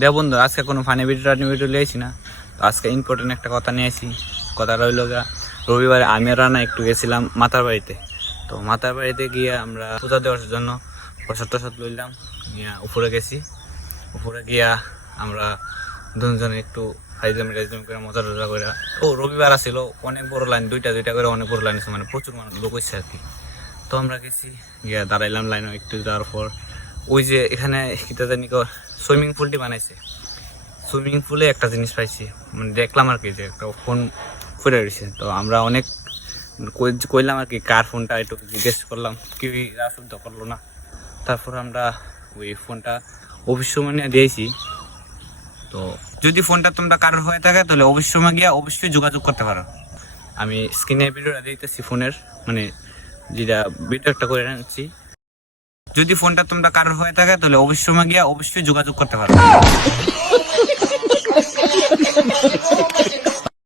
দেখ বন্ধু, আজকে কোনো ফানি ভিডিও লিয়েছি না। তো আজকে ইম্পর্টেন্ট একটা কথা নিয়ে আসি। কথা রইল গা, রবিবারে আমি আর রানা একটু গেছিলাম মাতার বাড়িতে। তো মাতার বাড়িতে গিয়ে আমরা পূজা দেওয়ার জন্য প্রসাদ টসাদ লইলাম, নিয়ে উপরে গেছি। উপরে গিয়া আমরা দুজনে একটু হাইজামি টাইজামি করে মজা টজা করে। ও রবিবার আসছিল, অনেক বড় লাইন, দুইটা করে অনেক বড় লাইন আছে, মানে প্রচুর মানুষ লোক হচ্ছে আর কি। তো আমরা গেছি, গিয়া দাঁড়াইলাম লাইনে। একটু যাওয়ার পর ওই যে এখানে কিতা জানি সুইমিং পুলটি বানাইছে। সুইমিং পুলে একটা জিনিস পাইছি, মানে দেখলাম আর কি, যে একটা ফোন ফুটে রয়েছে। তো আমরা অনেক কইলাম আর কি কার ফোনটা, একটু জিজ্ঞেস করলাম, কেউ শুদ্ধ করলো না। তারপর আমরা ওই ফোনটা অফিস সময় নিয়ে দিয়েছি। তো যদি ফোনটা তোমরা কারোর হয়ে থাকে তাহলে অফিস সময় গিয়ে অবশ্যই যোগাযোগ করতে পারো। আমি স্ক্রিনে ভিডিওটা দিতেছি ফোনের, মানে যেটা ভিডিও একটা করে রাখছি। যদি ফোনটা তোমরা কারোর হয়ে থাকে তাহলে অবশ্যই সময় গিয়ে অবশ্যই যোগাযোগ করতে পারো।